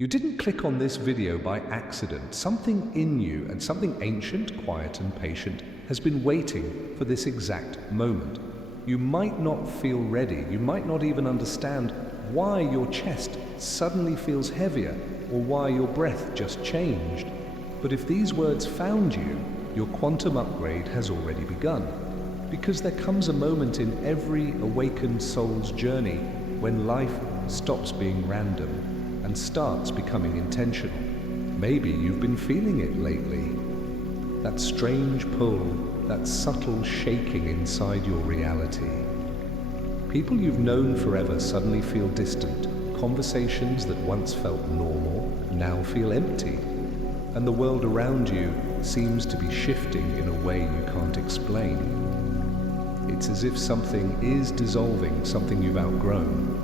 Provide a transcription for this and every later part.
You didn't click on this video by accident. Something in you, and something ancient, quiet and patient, has been waiting for this exact moment. You might not feel ready, you might not even understand why your chest suddenly feels heavier or why your breath just changed. But if these words found you, your quantum upgrade has already begun. Because there comes a moment in every awakened soul's journey when life stops being random and starts becoming intentional. Maybe you've been feeling it lately. That strange pull, that subtle shaking inside your reality. People you've known forever suddenly feel distant. Conversations that once felt normal now feel empty. And the world around you seems to be shifting in a way you can't explain. It's as if something is dissolving, something you've outgrown,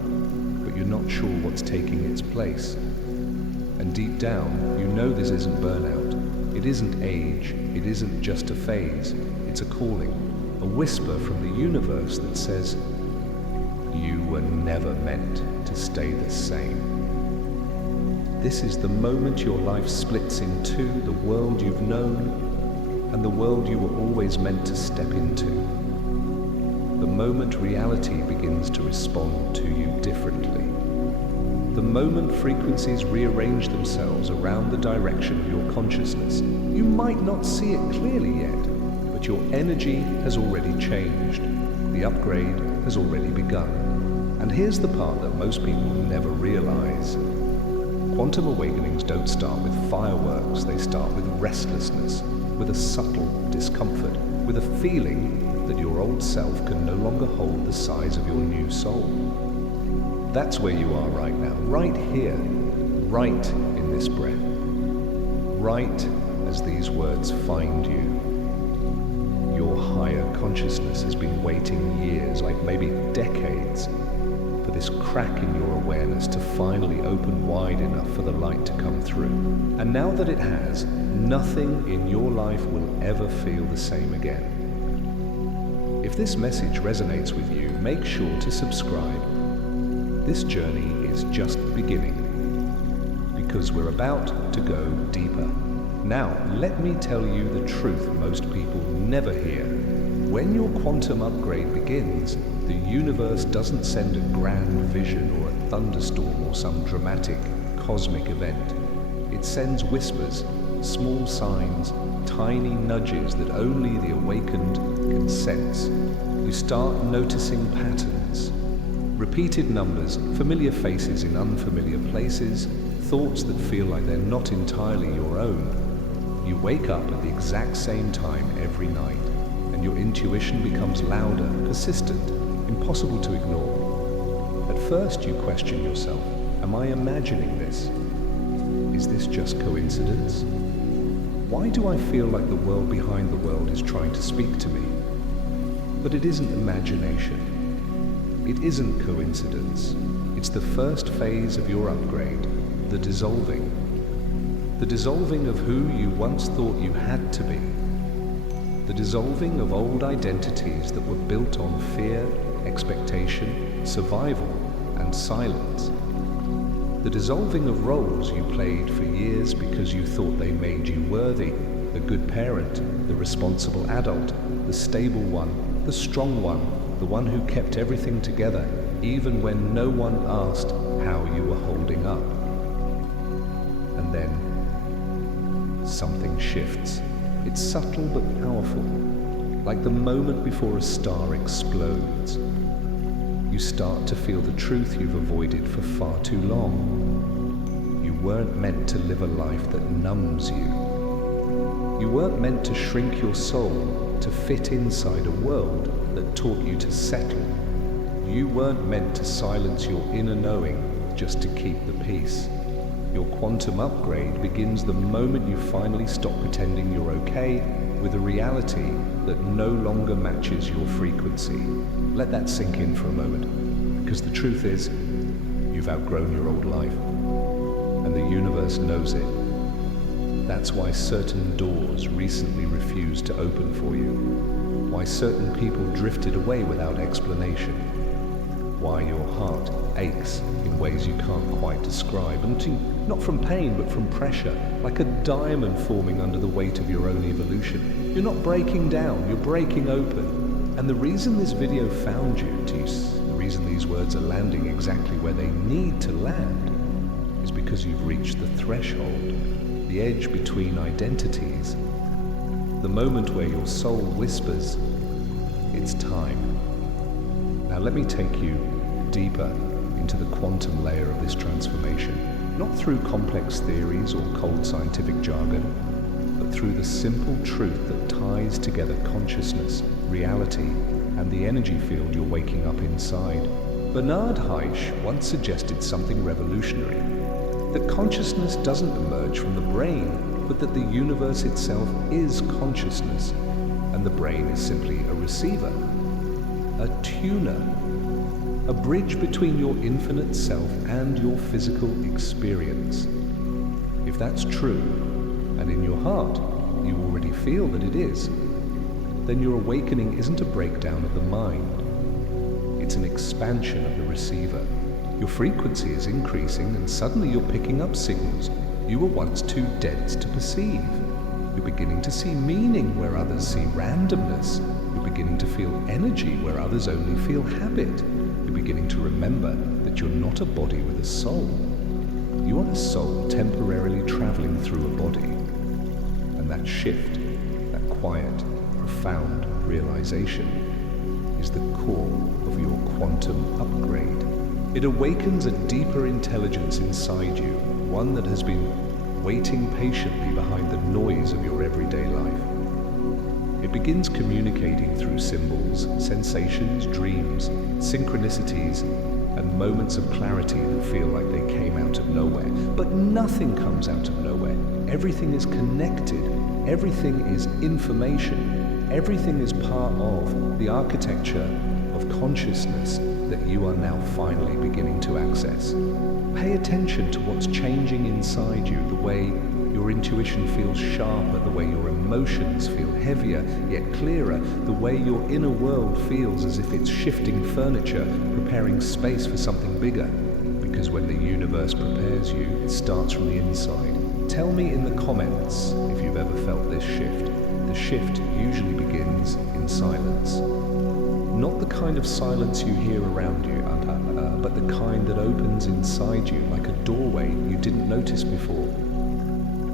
but you're not sure what's taking its place. And deep down, you know this isn't burnout. It isn't age. It isn't just a phase. It's a calling, a whisper from the universe that says, you were never meant to stay the same. This is the moment your life splits in two, the world you've known and the world you were always meant to step into. The moment reality begins to respond to you differently. The moment frequencies rearrange themselves around the direction of your consciousness. You might not see it clearly yet, but your energy has already changed. The upgrade has already begun. And here's the part that most people never realize. Quantum awakenings don't start with fireworks, they start with restlessness, with a subtle discomfort, with a feeling that your old self can no longer hold the size of your new soul. That's where you are right now, right here, right in this breath, right as these words find you. Your higher consciousness has been waiting years, like maybe decades, for this crack in your awareness to finally open wide enough for the light to come through. And now that it has, nothing in your life will ever feel the same again. If this message resonates with you, make sure to subscribe. This journey is just beginning, because we're about to go deeper. Now, let me tell you the truth most people never hear. When your quantum upgrade begins, the universe doesn't send a grand vision or a thunderstorm or some dramatic cosmic event. It sends whispers, small signs, tiny nudges that only the awakened can sense. You start noticing patterns, repeated numbers, familiar faces in unfamiliar places, thoughts that feel like they're not entirely your own. You wake up at the exact same time every night, and your intuition becomes louder, persistent, impossible to ignore. At first you question yourself, am I imagining this? Is this just coincidence? Why do I feel like the world behind the world is trying to speak to me? But it isn't imagination. It isn't coincidence. It's the first phase of your upgrade, the dissolving. The dissolving of who you once thought you had to be. The dissolving of old identities that were built on fear, expectation, survival, and silence. The dissolving of roles you played for years because you thought they made you worthy, the good parent, the responsible adult, the stable one, the strong one, the one who kept everything together, even when no one asked how you were holding up. And then something shifts. It's subtle but powerful, like the moment before a star explodes. You start to feel the truth you've avoided for far too long. You weren't meant to live a life that numbs you. You weren't meant to shrink your soul to fit inside a world that taught you to settle. You weren't meant to silence your inner knowing just to keep the peace. Your quantum upgrade begins the moment you finally stop pretending you're okay with a reality that no longer matches your frequency. Let that sink in for a moment, because the truth is, you've outgrown your old life, and the universe knows it. That's why certain doors recently refused to open for you, why certain people drifted away without explanation, why your heart aches in ways you can't quite describe, and not from pain but from pressure, like a diamond forming under the weight of your own evolution. You're not breaking down, you're breaking open. And the reason this video found you, the reason these words are landing exactly where they need to land, is because you've reached the threshold, the edge between identities, the moment where your soul whispers, "It's time." Now let me take you deeper into the quantum layer of this transformation, not through complex theories or cold scientific jargon, but through the simple truth that ties together consciousness, reality, and the energy field you're waking up inside. Bernard Heisch once suggested something revolutionary, that consciousness doesn't emerge from the brain, but that the universe itself is consciousness, and the brain is simply a receiver, a tuner, a bridge between your infinite self and your physical experience. If that's true, and in your heart you already feel that it is, then your awakening isn't a breakdown of the mind. It's an expansion of the receiver. Your frequency is increasing, and suddenly you're picking up signals you were once too dense to perceive. You're beginning to see meaning where others see randomness. You're beginning to feel energy where others only feel habit. You're beginning to remember that you're not a body with a soul. You are a soul temporarily traveling through a body. And that shift, that quiet, profound realization, is the core of your quantum upgrade. It awakens a deeper intelligence inside you, one that has been waiting patiently behind the noise of your everyday life. It begins communicating through symbols, sensations, dreams, synchronicities, and moments of clarity that feel like they came out of nowhere. But nothing comes out of nowhere. Everything is connected. Everything is information. Everything is part of the architecture of consciousness that you are now finally beginning to access. Pay attention to what's changing inside you, the way your intuition feels sharper, the way your emotions feel heavier yet clearer, the way your inner world feels as if it's shifting furniture, preparing space for something bigger. Because when the universe prepares you, it starts from the inside. Tell me in the comments if you've ever felt this shift. The shift usually begins in silence. Not the kind of silence you hear around you, but the kind that opens inside you like a doorway you didn't notice before.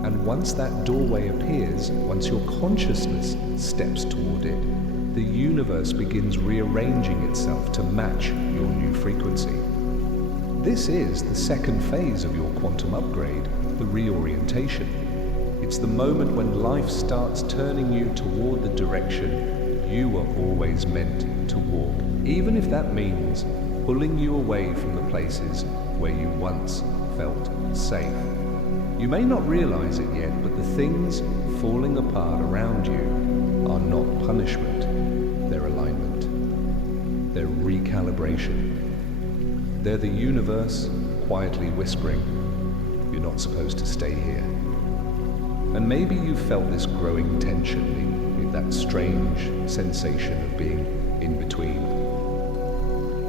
And once that doorway appears, once your consciousness steps toward it, the universe begins rearranging itself to match your new frequency. This is the second phase of your quantum upgrade, the reorientation. It's the moment when life starts turning you toward the direction you were always meant to walk, even if that means pulling you away from the places where you once felt safe. You may not realize it yet, but the things falling apart around you are not punishment. They're alignment. They're recalibration. They're the universe quietly whispering, "You're not supposed to stay here." And maybe you've felt this growing tension, that strange sensation of being in between.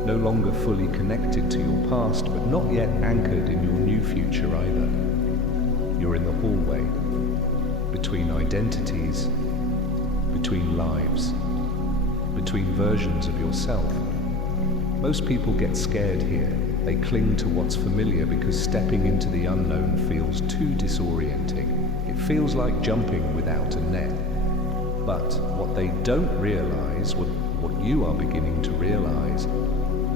No longer fully connected to your past, but not yet anchored in your new future either. You're in the hallway, between identities, between lives, between versions of yourself. Most people get scared here. They cling to what's familiar because stepping into the unknown feels too disorienting. It feels like jumping without a net. But what they don't realize, what you are beginning to realize,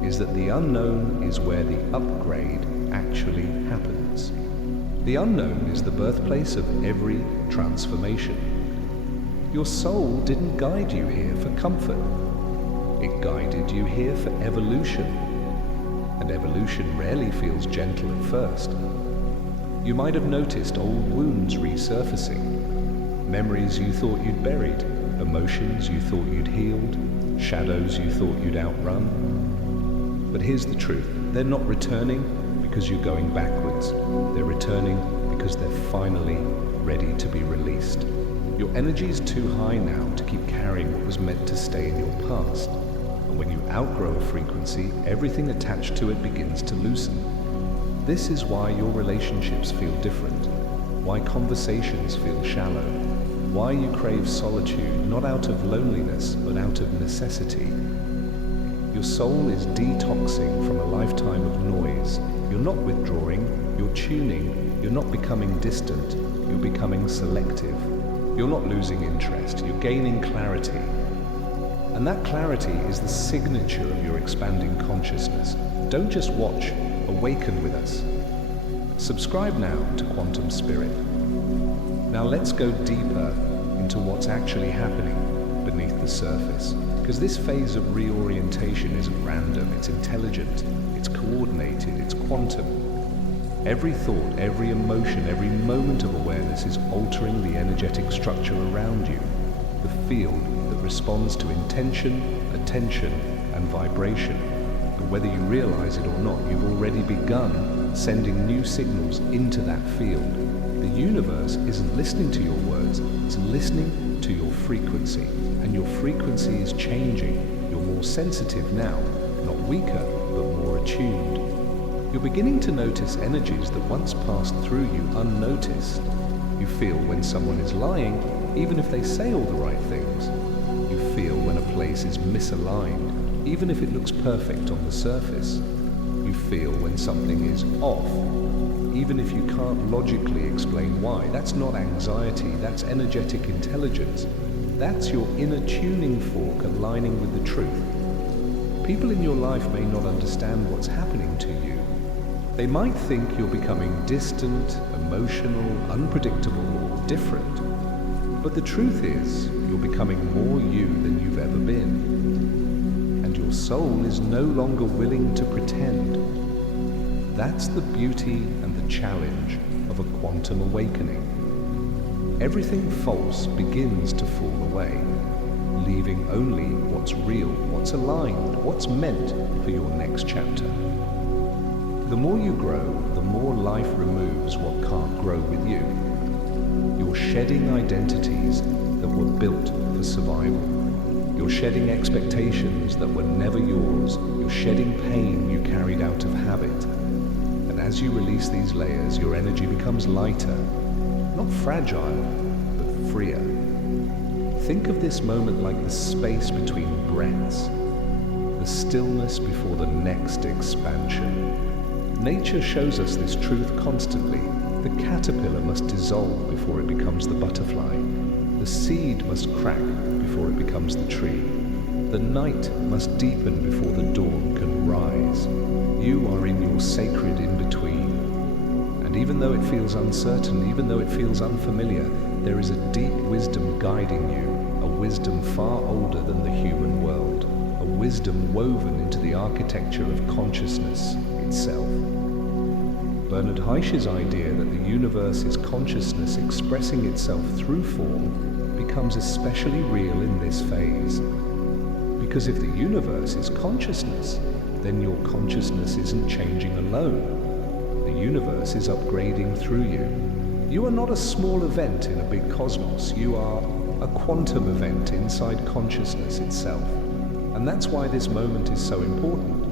is that the unknown is where the upgrade actually happens. The unknown is the birthplace of every transformation. Your soul didn't guide you here for comfort. It guided you here for evolution. And evolution rarely feels gentle at first. You might have noticed old wounds resurfacing. Memories you thought you'd buried, emotions you thought you'd healed, shadows you thought you'd outrun. But here's the truth. They're not returning because you're going backwards. They're returning because they're finally ready to be released. Your energy is too high now to keep carrying what was meant to stay in your past. And when you outgrow a frequency, everything attached to it begins to loosen. This is why your relationships feel different, why conversations feel shallow, why you crave solitude, not out of loneliness, but out of necessity. Your soul is detoxing from a lifetime of noise. You're not withdrawing, you're tuning, you're not becoming distant, you're becoming selective. You're not losing interest, you're gaining clarity. And that clarity is the signature of your expanding consciousness. Don't just watch, awaken with us. Subscribe now to Quantum Spirit. Now let's go deeper into what's actually happening beneath the surface. Because this phase of reorientation isn't random, it's intelligent, it's coordinated, it's quantum. Every thought, every emotion, every moment of awareness is altering the energetic structure around you, the field that responds to intention, attention, and vibration. And whether you realize it or not, you've already begun sending new signals into that field. The universe isn't listening to your words, it's listening to your frequency. And your frequency is changing. You're more sensitive now, not weaker, but more attuned. You're beginning to notice energies that once passed through you unnoticed. You feel when someone is lying, even if they say all the right things. You feel when a place is misaligned, even if it looks perfect on the surface. You feel when something is off, even if you can't logically explain why. That's not anxiety, that's energetic intelligence. That's your inner tuning fork aligning with the truth. People in your life may not understand what's happening to you. They might think you're becoming distant, emotional, unpredictable, or different. But the truth is, you're becoming more you than you've ever been. And your soul is no longer willing to pretend. That's the beauty and the challenge of a quantum awakening. Everything false begins to fall away, leaving only what's real, what's aligned, what's meant for your next chapter. The more you grow, the more life removes what can't grow with you. You're shedding identities that were built for survival. You're shedding expectations that were never yours. You're shedding pain you carried out of habit. And as you release these layers, your energy becomes lighter, not fragile, but freer. Think of this moment like the space between breaths, the stillness before the next expansion. Nature shows us this truth constantly. The caterpillar must dissolve before it becomes the butterfly. The seed must crack before it becomes the tree. The night must deepen before the dawn can rise. You are in your sacred in-between. And even though it feels uncertain, even though it feels unfamiliar, there is a deep wisdom guiding you, a wisdom far older than the human world, a wisdom woven into the architecture of consciousness itself. Bernard Heisch's idea that the universe is consciousness expressing itself through form becomes especially real in this phase. Because if the universe is consciousness, then your consciousness isn't changing alone. The universe is upgrading through you. You are not a small event in a big cosmos. You are a quantum event inside consciousness itself. And that's why this moment is so important.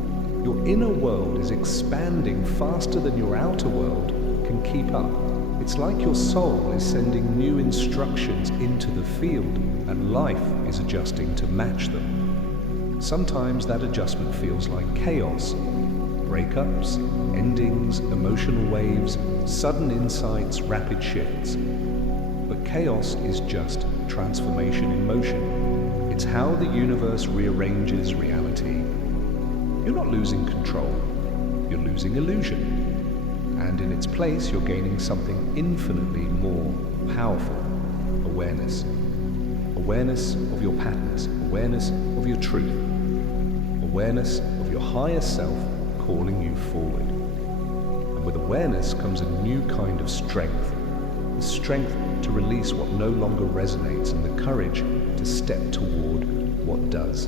Your inner world is expanding faster than your outer world can keep up. It's like your soul is sending new instructions into the field, and life is adjusting to match them. Sometimes that adjustment feels like chaos. Breakups, endings, emotional waves, sudden insights, rapid shifts. But chaos is just transformation in motion. It's how the universe rearranges reality. You're not losing control, you're losing illusion. And in its place, you're gaining something infinitely more powerful: awareness. Awareness of your patterns, awareness of your truth, awareness of your higher self calling you forward. And with awareness comes a new kind of strength, the strength to release what no longer resonates and the courage to step toward what does.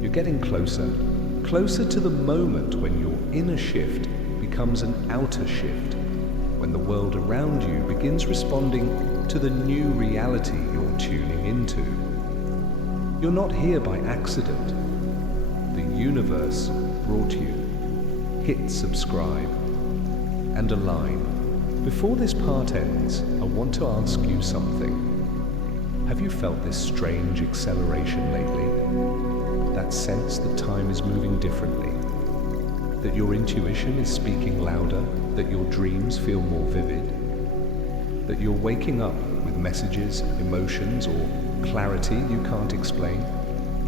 You're getting closer to the moment when your inner shift becomes an outer shift, when the world around you begins responding to the new reality you're tuning into. You're not here by accident. universe brought you. Hit subscribe and align. Before this part ends, I want to ask you something. Have you felt this strange acceleration lately? That sense that time is moving differently? That your intuition is speaking louder? That your dreams feel more vivid? That you're waking up with messages, emotions, or clarity you can't explain?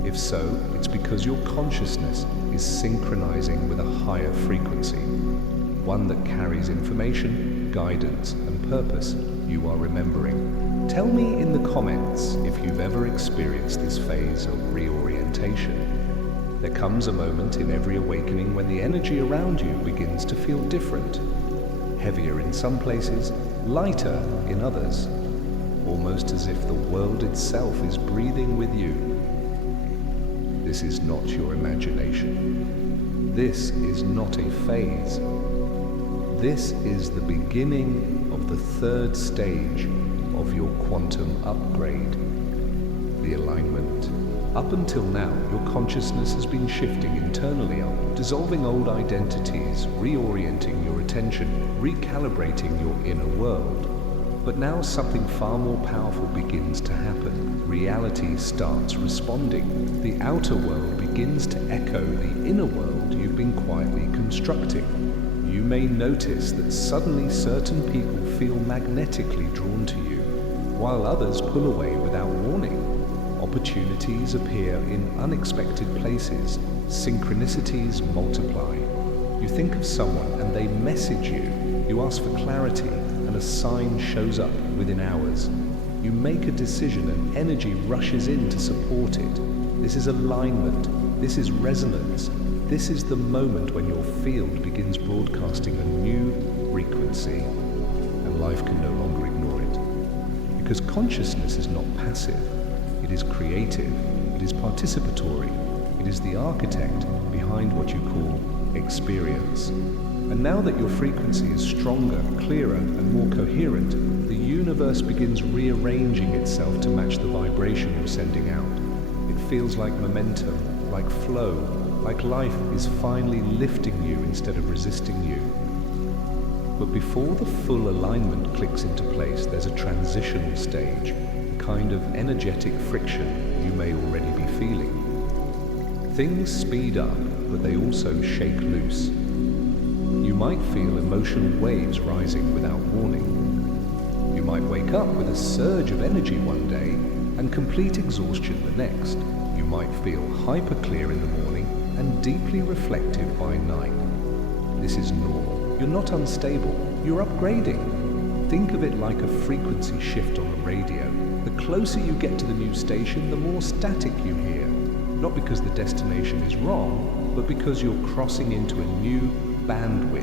If so, it's because your consciousness is synchronizing with a higher frequency, one that carries information, guidance, and purpose you are remembering. Tell me in the comments if you've ever experienced this phase of reorientation. There comes a moment in every awakening when the energy around you begins to feel different. Heavier in some places, lighter in others. Almost as if the world itself is breathing with you. This is not your imagination. This is not a phase. This is the beginning of the third stage of your quantum upgrade, the alignment. Up until now, your consciousness has been shifting internally up, dissolving old identities, reorienting your attention, recalibrating your inner world. But now something far more powerful begins to happen. Reality starts responding. The outer world begins to echo the inner world you've been quietly constructing. You may notice that suddenly certain people feel magnetically drawn to you, while others pull away without warning. Opportunities appear in unexpected places. Synchronicities multiply. You think of someone and they message you. You ask for clarity and a sign shows up within hours. You make a decision and energy rushes in to support it. This is alignment. This is resonance. This is the moment when your field begins broadcasting a new frequency, and life can no longer ignore it. Because consciousness is not passive, it is creative, it is participatory, it is the architect behind what you call experience. And now that your frequency is stronger, clearer, and more coherent, the universe begins rearranging itself to match the vibration you're sending out. It feels like momentum, like flow, like life is finally lifting you instead of resisting you. But before the full alignment clicks into place, there's a transition stage, a kind of energetic friction you may already be feeling. Things speed up, but they also shake loose. You might feel emotional waves rising without warning. You might wake up with a surge of energy one day and complete exhaustion the next. You might feel hyper clear in the morning and deeply reflective by night. This is normal. You're not unstable. You're upgrading. Think of it like a frequency shift on a radio. The closer you get to the new station, the more static you hear. Not because the destination is wrong, but because you're crossing into a new bandwidth.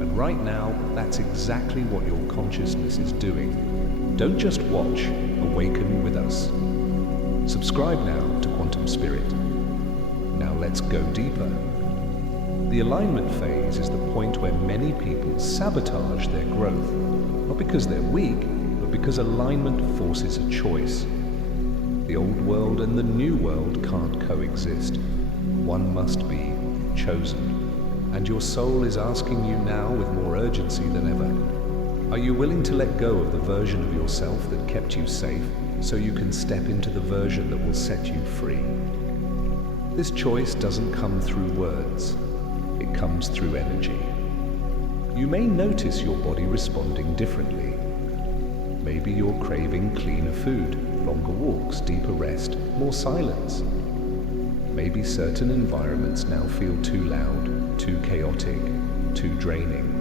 And right now, that's exactly what your consciousness is doing. Don't just watch, awaken with us. Subscribe now to Quantum Spirit. Now let's go deeper. The alignment phase is the point where many people sabotage their growth, not because they're weak, but because alignment forces a choice. The old world and the new world can't coexist. One must be chosen. And your soul is asking you now with more urgency than ever. Are you willing to let go of the version of yourself that kept you safe so you can step into the version that will set you free? This choice doesn't come through words, it comes through energy. You may notice your body responding differently. Maybe you're craving cleaner food, longer walks, deeper rest, more silence. Maybe certain environments now feel too loud, too chaotic, too draining.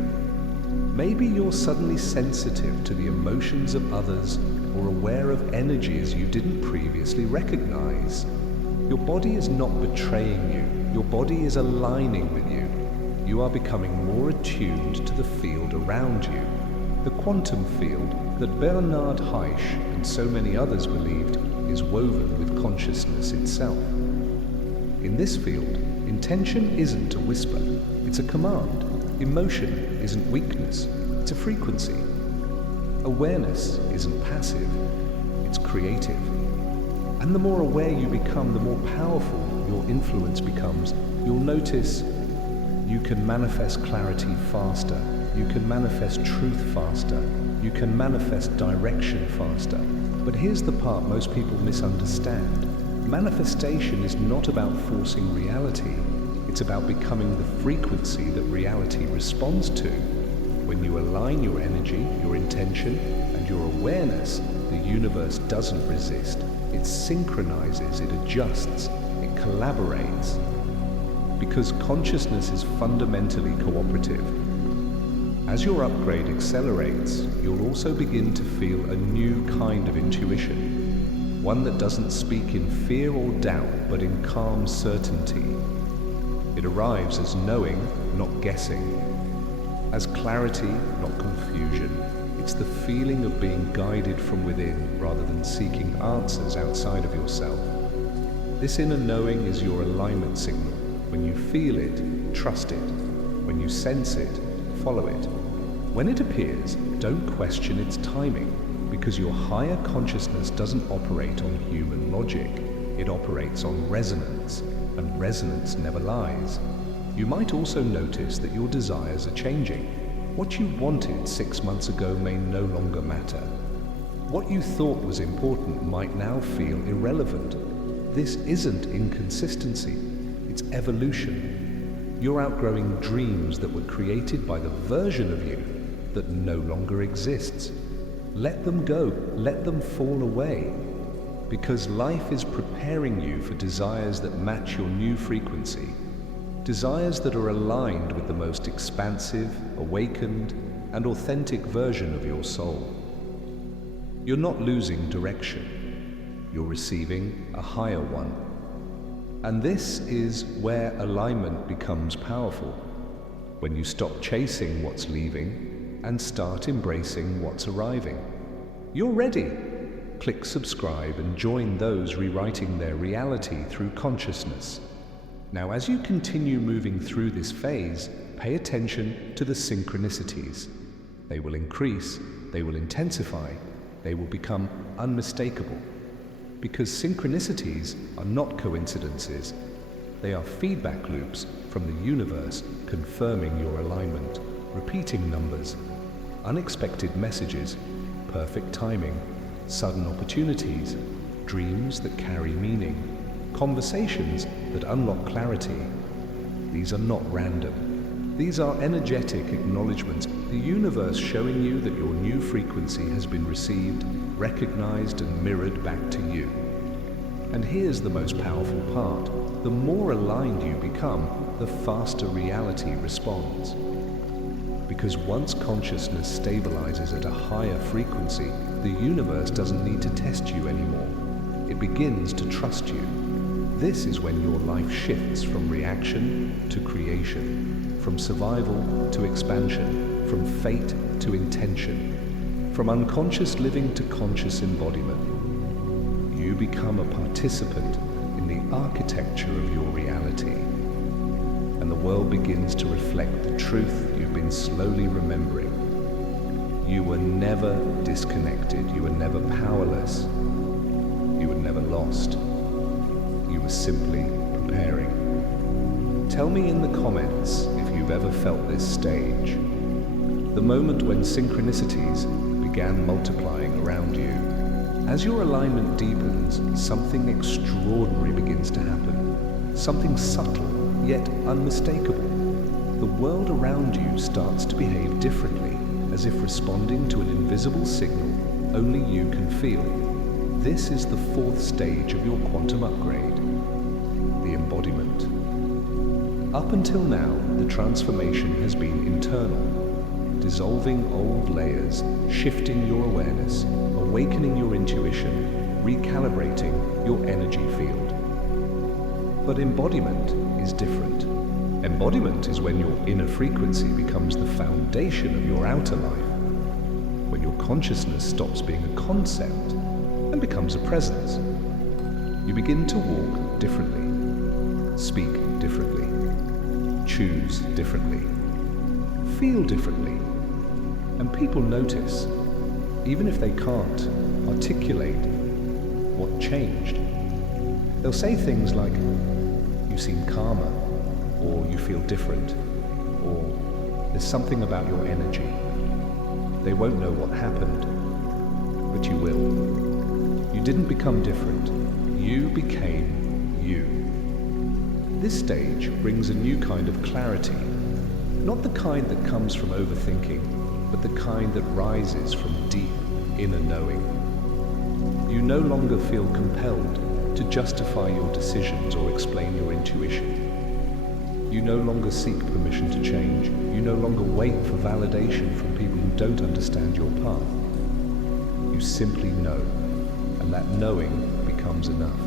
Maybe you're suddenly sensitive to the emotions of others or aware of energies you didn't previously recognize. Your body is not betraying you. Your body is aligning with you. You are becoming more attuned to the field around you. The quantum field that Bernard Heisch and so many others believed is woven with consciousness itself. In this field, intention isn't a whisper, it's a command. Emotion isn't weakness, it's a frequency. Awareness isn't passive, it's creative. And the more aware you become, the more powerful your influence becomes, you'll notice you can manifest clarity faster, you can manifest truth faster, you can manifest direction faster. But here's the part most people misunderstand. Manifestation is not about forcing reality, it's about becoming the frequency that reality responds to. When you align your energy, your intention, and your awareness, the universe doesn't resist. It synchronizes, it adjusts, it collaborates. Because consciousness is fundamentally cooperative. As your upgrade accelerates, you'll also begin to feel a new kind of intuition. One that doesn't speak in fear or doubt, but in calm certainty. It arrives as knowing, not guessing. As clarity, not confusion. It's the feeling of being guided from within rather than seeking answers outside of yourself. This inner knowing is your alignment signal. When you feel it, trust it. When you sense it, follow it. When it appears, don't question its timing, because your higher consciousness doesn't operate on human logic. It operates on resonance, and resonance never lies. You might also notice that your desires are changing. What you wanted 6 months ago may no longer matter. What you thought was important might now feel irrelevant. This isn't inconsistency, it's evolution. You're outgrowing dreams that were created by the version of you that no longer exists. Let them go, let them fall away, because life is preparing you for desires that match your new frequency. Desires that are aligned with the most expansive, awakened, and authentic version of your soul. You're not losing direction. You're receiving a higher one. And this is where alignment becomes powerful. When you stop chasing what's leaving and start embracing what's arriving. You're ready. Click subscribe and join those rewriting their reality through consciousness. Now, as you continue moving through this phase, pay attention to the synchronicities. They will increase, they will intensify, they will become unmistakable. Because synchronicities are not coincidences. They are feedback loops from the universe confirming your alignment, repeating numbers, unexpected messages, perfect timing, sudden opportunities, dreams that carry meaning, conversations that unlock clarity. These are not random. These are energetic acknowledgements, the universe showing you that your new frequency has been received, recognized, and mirrored back to you. And here's the most powerful part. The more aligned you become, the faster reality responds. Because once consciousness stabilizes at a higher frequency, the universe doesn't need to test you anymore. It begins to trust you. This is when your life shifts from reaction to creation, from survival to expansion, from fate to intention, from unconscious living to conscious embodiment. You become a participant in the architecture of your reality, and the world begins to reflect the truth you've been slowly remembering. You were never disconnected, you were never powerless, you were never lost. You were simply preparing. Tell me in the comments if you've ever felt this stage. The moment when synchronicities began multiplying around you. As your alignment deepens, something extraordinary begins to happen. Something subtle, yet unmistakable. The world around you starts to behave differently, as if responding to an invisible signal only you can feel. This is the fourth stage of your quantum upgrade, the embodiment. Up until now, the transformation has been internal, dissolving old layers, shifting your awareness, awakening your intuition, recalibrating your energy field. But embodiment is different. Embodiment is when your inner frequency becomes the foundation of your outer life, when your consciousness stops being a concept and becomes a presence. You begin to walk differently, speak differently, choose differently, feel differently, and people notice, even if they can't articulate what changed. They'll say things like, you seem calmer, or you feel different, or there's something about your energy. They won't know what happened, but you will. You didn't become different. You became you. This stage brings a new kind of clarity, not the kind that comes from overthinking, but the kind that rises from deep inner knowing. You no longer feel compelled to justify your decisions or explain your intuition. You no longer seek permission to change. You no longer wait for validation from people who don't understand your path. You simply know, and that knowing becomes enough.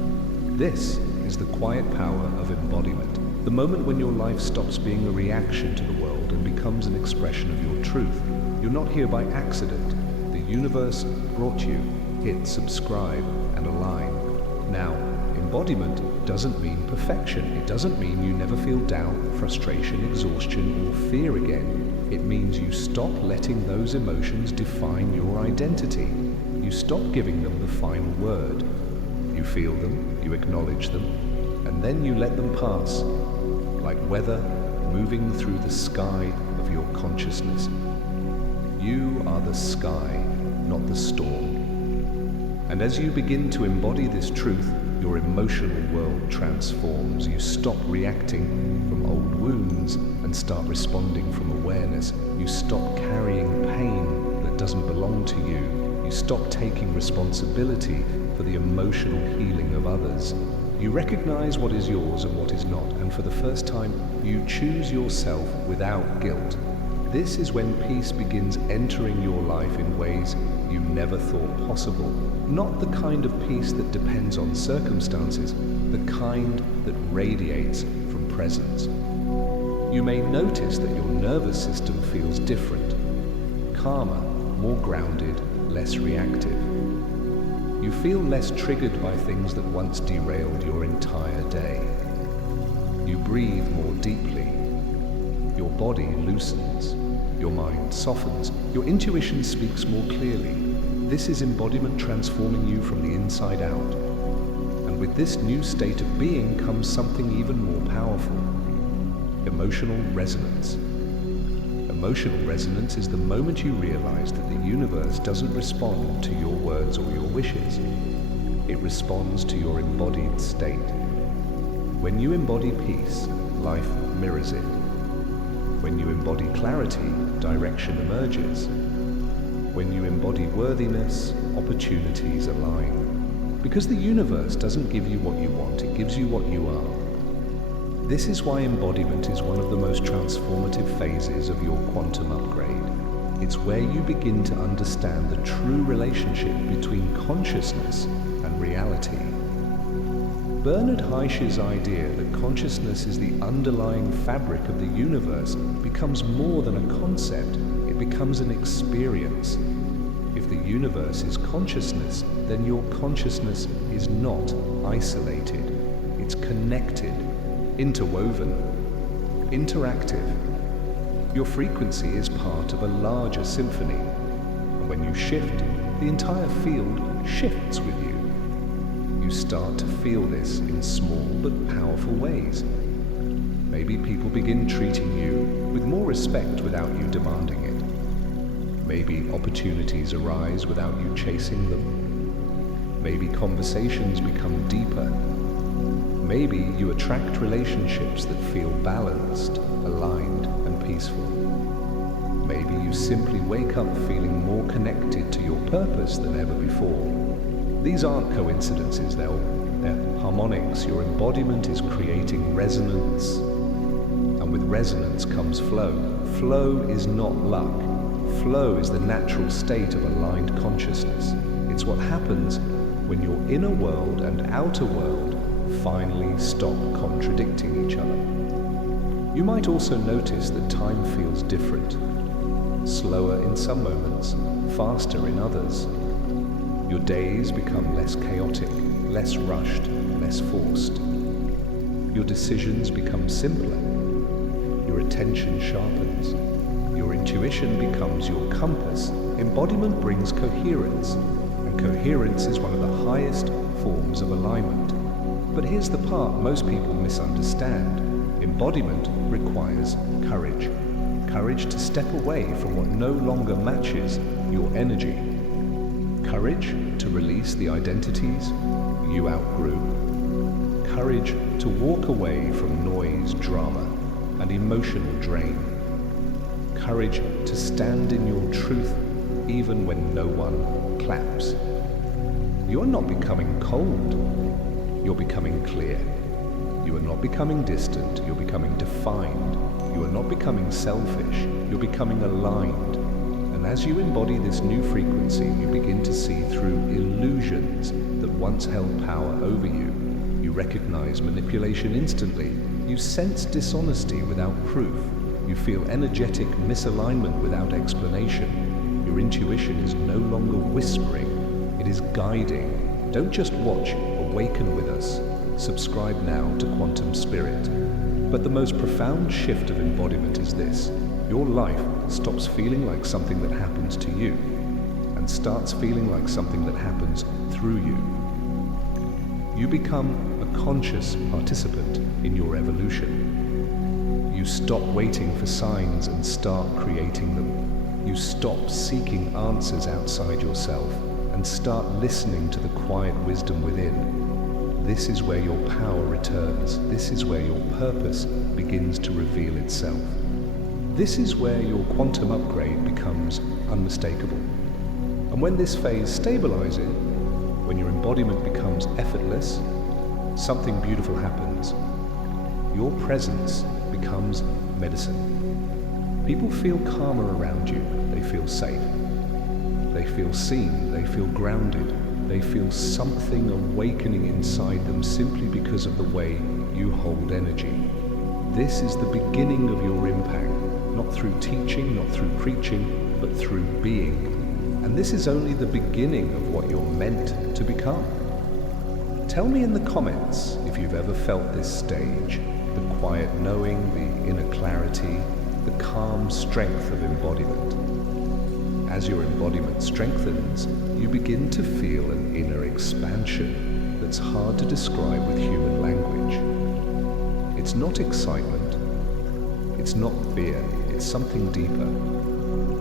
This is the quiet power of embodiment, the moment when your life stops being a reaction to the world and becomes an expression of your truth. You're not here by accident. The universe brought you. Hit subscribe and align. Now, embodiment doesn't mean perfection. It doesn't mean you never feel doubt, frustration, exhaustion, or fear again. It means you stop letting those emotions define your identity. You stop giving them the final word. You feel them, you acknowledge them, and then you let them pass, like weather moving through the sky of your consciousness. You are the sky, not the storm. And as you begin to embody this truth, your emotional world transforms. You stop reacting from old wounds and start responding from awareness. You stop carrying pain that doesn't belong to you. You stop taking responsibility for the emotional healing of others. You recognize what is yours and what is not, and for the first time, you choose yourself without guilt. This is when peace begins entering your life in ways you never thought possible. Not the kind of peace that depends on circumstances, the kind that radiates from presence. You may notice that your nervous system feels different, calmer, more grounded, less reactive. You feel less triggered by things that once derailed your entire day. You breathe more deeply. Your body loosens. Your mind softens. Your intuition speaks more clearly. This is embodiment transforming you from the inside out. And with this new state of being comes something even more powerful: emotional resonance. Emotional resonance is the moment you realize that the universe doesn't respond to your words or your wishes. It responds to your embodied state. When you embody peace, life mirrors it. When you embody clarity, direction emerges. When you embody worthiness, opportunities align. Because the universe doesn't give you what you want, it gives you what you are. This is why embodiment is one of the most transformative phases of your quantum upgrade. It's where you begin to understand the true relationship between consciousness and reality. Bernard Heisch's idea that consciousness is the underlying fabric of the universe becomes more than a concept, it becomes an experience. If the universe is consciousness, then your consciousness is not isolated. It's connected, interwoven, interactive. Your frequency is part of a larger symphony, and when you shift, the entire field shifts with you. You start to feel this in small but powerful ways. Maybe people begin treating you with more respect without you demanding it. Maybe opportunities arise without you chasing them. Maybe conversations become deeper. Maybe you attract relationships that feel balanced, aligned, and peaceful. Maybe you simply wake up feeling more connected to your purpose than ever before. These aren't coincidences, they're harmonics. Your embodiment is creating resonance, and with resonance comes flow. Flow is not luck. Flow is the natural state of aligned consciousness. It's what happens when your inner world and outer world finally stop contradicting each other. You might also notice that time feels different, slower in some moments, faster in others. Your days become less chaotic, less rushed, less forced. Your decisions become simpler. Your attention sharpens. Your intuition becomes your compass. Embodiment brings coherence, and coherence is one of the highest forms of alignment. But here's the part most people misunderstand. Embodiment requires courage. Courage to step away from what no longer matches your energy. Courage to release the identities you outgrew. Courage to walk away from noise, drama, and emotional drain. Courage to stand in your truth even when no one claps. You're not becoming cold, you're becoming clear. You are not becoming distant, you're becoming defined. You are not becoming selfish, you're becoming aligned. And as you embody this new frequency, you begin to see through illusions that once held power over you. You recognize manipulation instantly. You sense dishonesty without proof. You feel energetic misalignment without explanation. Your intuition is no longer whispering, it is guiding. Don't just watch, awaken with us. Subscribe now to Quantum Spirit. But the most profound shift of embodiment is this. Your life stops feeling like something that happens to you and starts feeling like something that happens through you. You become a conscious participant in your evolution. You stop waiting for signs and start creating them. You stop seeking answers outside yourself and start listening to the quiet wisdom within. This is where your power returns. This is where your purpose begins to reveal itself. This is where your quantum upgrade becomes unmistakable. And when this phase stabilizes, when your embodiment becomes effortless, something beautiful happens. Your presence becomes medicine. People feel calmer around you. They feel safe. They feel seen. They feel grounded. They feel something awakening inside them simply because of the way you hold energy. This is the beginning of your impact, not through teaching, not through preaching, but through being. And this is only the beginning of what you're meant to become. Tell me in the comments if you've ever felt this stage, the quiet knowing, the inner clarity, the calm strength of embodiment. As your embodiment strengthens, you begin to feel an inner expansion that's hard to describe with human language. It's not excitement, it's not fear, it's something deeper.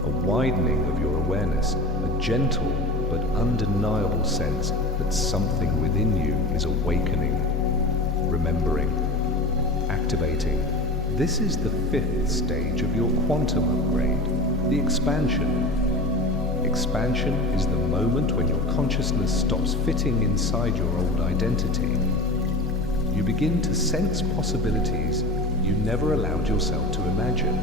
A widening of your awareness, a gentle but undeniable sense that something within you is awakening, remembering, activating. This is the fifth stage of your quantum upgrade, the expansion. Expansion is the moment when your consciousness stops fitting inside your old identity. You begin to sense possibilities you never allowed yourself to imagine.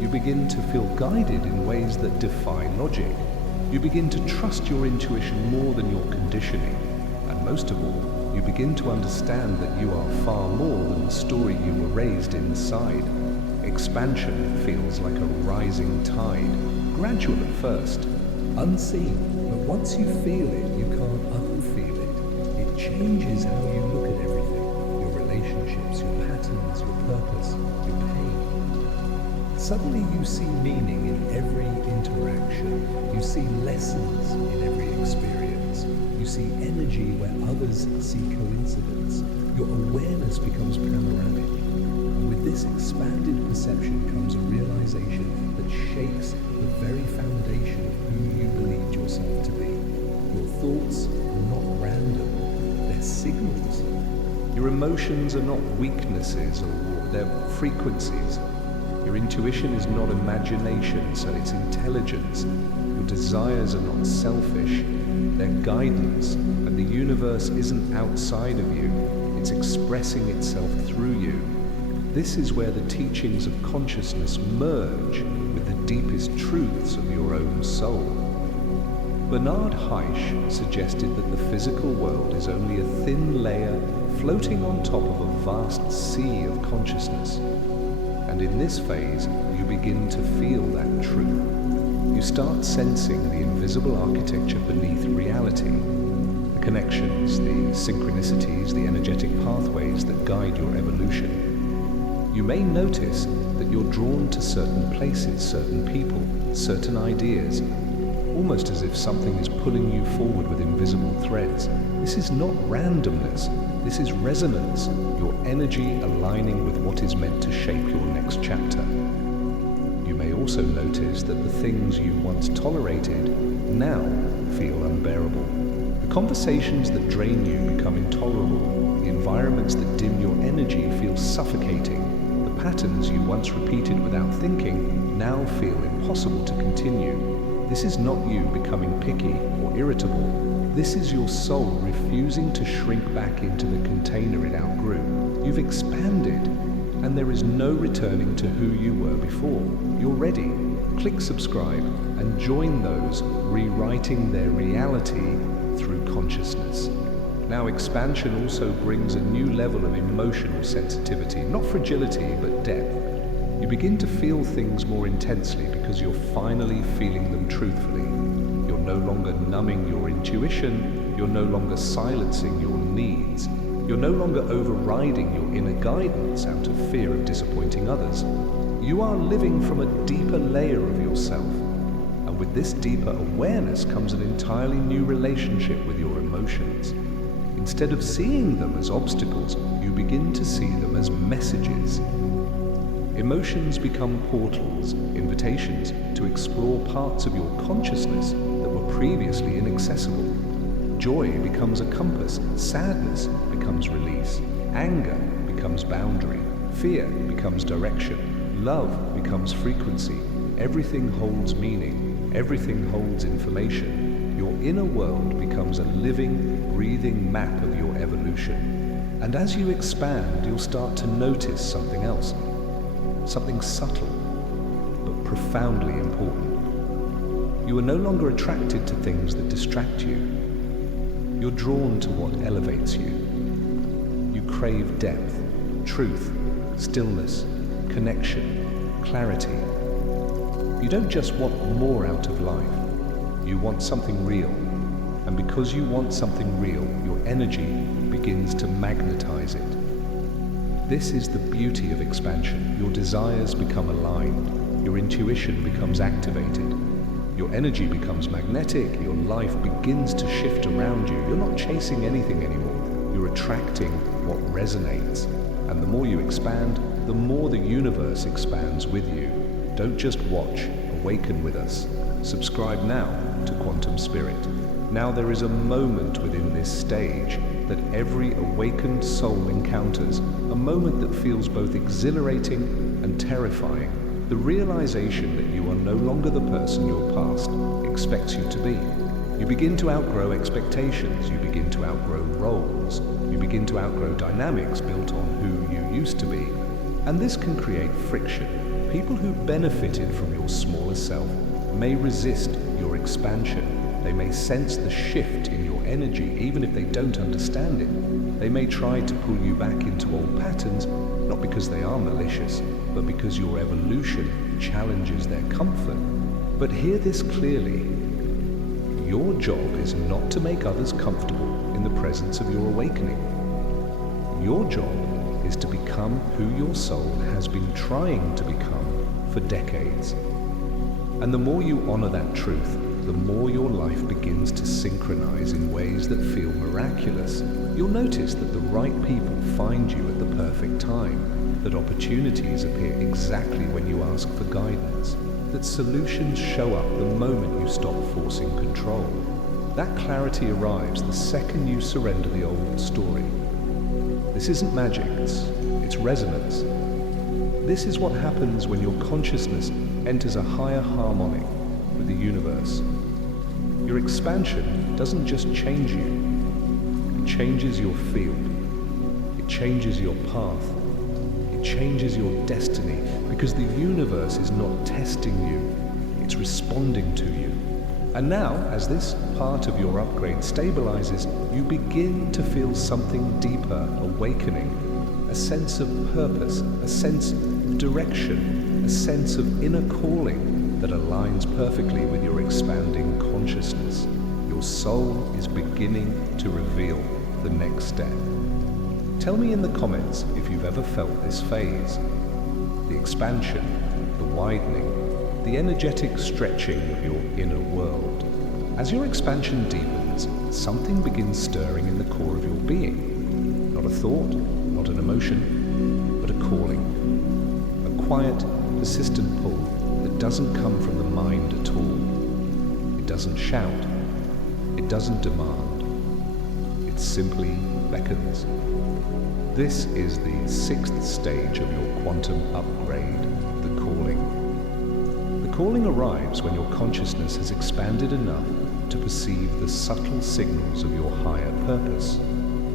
You begin to feel guided in ways that defy logic. You begin to trust your intuition more than your conditioning. And most of all, you begin to understand that you are far more than the story you were raised inside. Expansion feels like a rising tide. Gradual at first, unseen, but once you feel it, you can't unfeel it. It changes how you look at everything, your relationships, your patterns, your purpose, your pain. Suddenly you see meaning in every interaction. You see lessons in every experience. You see energy where others see coincidence. Your awareness becomes panoramic. And with this expanded perception comes a realization that shakes the very foundation of who you believed yourself to be. Your thoughts are not random, they're signals. Your emotions are not weaknesses, or they're frequencies. Your intuition is not imagination, so it's intelligence. Your desires are not selfish, they're guidance. And the universe isn't outside of you, it's expressing itself through you. This is where the teachings of consciousness merge with the deepest truths of your own soul. Bernard Heisch suggested that the physical world is only a thin layer floating on top of a vast sea of consciousness. And in this phase, you begin to feel that truth. You start sensing the invisible architecture beneath reality, the connections, the synchronicities, the energetic pathways that guide your evolution. You may notice that you're drawn to certain places, certain people, certain ideas, almost almost as if something is pulling you forward with invisible threads. This is not randomness, this is resonance, your energy aligning with what is meant to shape your next chapter. You may also notice that the things you once tolerated now feel unbearable. The conversations that drain you become intolerable. The environments that dim your energy feel suffocating. The patterns you once repeated without thinking now feel impossible to continue. This is not you becoming picky or irritable. This is your soul refusing to shrink back into the container it outgrew. You've expanded, and there is no returning to who you were before. You're ready. Click subscribe and join those rewriting their reality through consciousness. Now, expansion also brings a new level of emotional sensitivity, not fragility, but depth. You begin to feel things more intensely because you're finally feeling them truthfully. You're no longer numbing your intuition, you're no longer silencing your needs, you're no longer overriding your inner guidance out of fear of disappointing others. You are living from a deeper layer of yourself. And with this deeper awareness comes an entirely new relationship with your emotions. Instead of seeing them as obstacles, you begin to see them as messages. Emotions become portals, invitations to explore parts of your consciousness that were previously inaccessible. Joy becomes a compass, sadness becomes release, anger becomes boundary, fear becomes direction, love becomes frequency. Everything holds meaning, everything holds information. Your inner world becomes a living, breathing map of your evolution. And as you expand, you'll start to notice something else. Something subtle, but profoundly important. You are no longer attracted to things that distract you. You're drawn to what elevates you. You crave depth, truth, stillness, connection, clarity. You don't just want more out of life. You want something real. And because you want something real, your energy begins to magnetize it. This is the beauty of expansion. Your desires become aligned. Your intuition becomes activated. Your energy becomes magnetic. Your life begins to shift around you. You're not chasing anything anymore. You're attracting what resonates. And the more you expand, the more the universe expands with you. Don't just watch. Awaken with us. Subscribe now to Quantum Spirit. Now there is a moment within this stage that every awakened soul encounters, a moment that feels both exhilarating and terrifying. The realization that you are no longer the person your past expects you to be. You begin to outgrow expectations, you begin to outgrow roles, you begin to outgrow dynamics built on who you used to be. And this can create friction. People who benefited from your smaller self may resist your expansion. They may sense the shift in your energy, even if they don't understand it. They may try to pull you back into old patterns, not because they are malicious, but because your evolution challenges their comfort. But hear this clearly. Your job is not to make others comfortable in the presence of your awakening. Your job is to become who your soul has been trying to become for decades. And the more you honor that truth, the more your life begins to synchronize in ways that feel miraculous. You'll notice that the right people find you at the perfect time, that opportunities appear exactly when you ask for guidance, that solutions show up the moment you stop forcing control. That clarity arrives the second you surrender the old story. This isn't magic, it's resonance. This is what happens when your consciousness enters a higher harmonic with the universe. Your expansion doesn't just change you, it changes your field, it changes your path, it changes your destiny, because the universe is not testing you, it's responding to you. And now, as this part of your upgrade stabilizes, you begin to feel something deeper awakening, a sense of purpose, a sense of direction, a sense of inner calling that aligns perfectly with your expanding consciousness. Your soul is beginning to reveal the next step. Tell me in the comments if you've ever felt this phase. The expansion, the widening, the energetic stretching of your inner world. As your expansion deepens, something begins stirring in the core of your being. Not a thought, not an emotion, but a calling. A quiet, persistent pull that doesn't come from the mind at all. It doesn't shout. It doesn't demand. It simply beckons. This is the sixth stage of your quantum upgrade, the calling. The calling arrives when your consciousness has expanded enough to perceive the subtle signals of your higher purpose.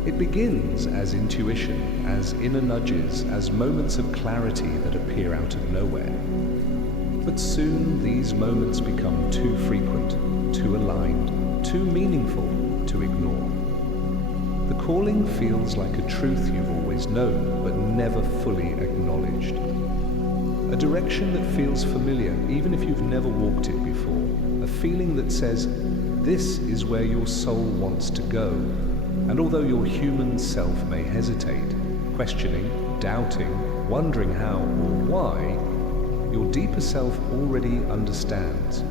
It begins as intuition, as inner nudges, as moments of clarity that appear out of nowhere. But soon these moments become too frequent, too aligned, too meaningful to ignore. The calling feels like a truth you've always known, but never fully acknowledged. A direction that feels familiar, even if you've never walked it before. A feeling that says, this is where your soul wants to go. And although your human self may hesitate, questioning, doubting, wondering how or why, your deeper self already understands.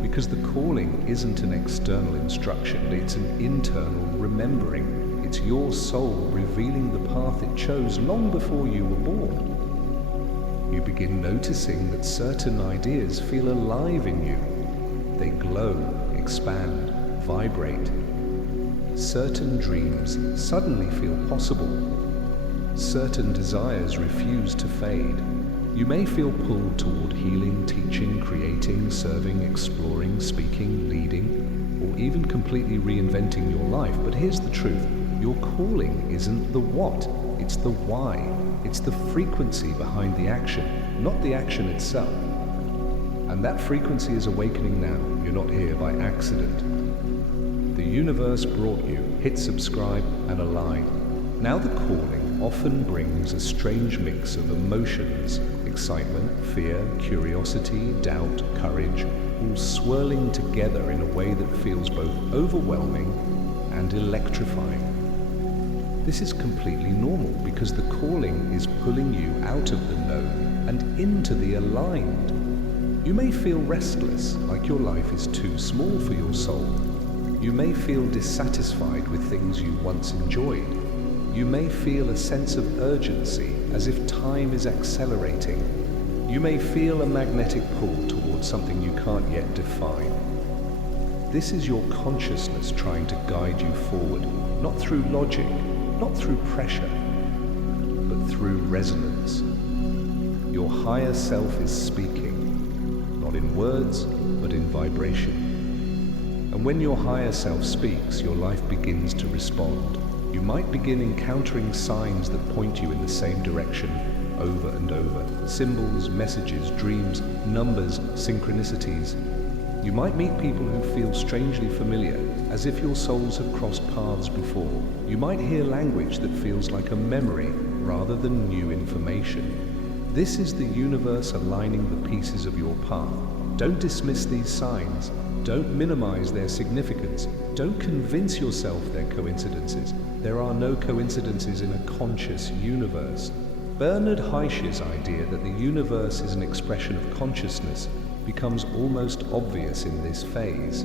Because the calling isn't an external instruction, it's an internal remembering. It's your soul revealing the path it chose long before you were born. You begin noticing that certain ideas feel alive in you. They glow, expand, vibrate. Certain dreams suddenly feel possible. Certain desires refuse to fade. You may feel pulled toward healing, teaching, creating, serving, exploring, speaking, leading, or even completely reinventing your life. But here's the truth. Your calling isn't the what, it's the why. It's the frequency behind the action, not the action itself. And that frequency is awakening now. You're not here by accident. The universe brought you. Hit subscribe and align. Now the calling often brings a strange mix of emotions, excitement, fear, curiosity, doubt, courage, all swirling together in a way that feels both overwhelming and electrifying. This is completely normal because the calling is pulling you out of the known and into the aligned. You may feel restless, like your life is too small for your soul. You may feel dissatisfied with things you once enjoyed. You may feel a sense of urgency, as if time is accelerating. You may feel a magnetic pull towards something you can't yet define. This is your consciousness trying to guide you forward, not through logic, not through pressure, but through resonance. Your higher self is speaking, not in words, but in vibration. And when your higher self speaks, your life begins to respond. You might begin encountering signs that point you in the same direction over and over. Symbols, messages, dreams, numbers, synchronicities. You might meet people who feel strangely familiar, as if your souls have crossed paths before. You might hear language that feels like a memory rather than new information. This is the universe aligning the pieces of your path. Don't dismiss these signs. Don't minimize their significance. Don't convince yourself they're coincidences. There are no coincidences in a conscious universe. Bernard Heisch's idea that the universe is an expression of consciousness becomes almost obvious in this phase,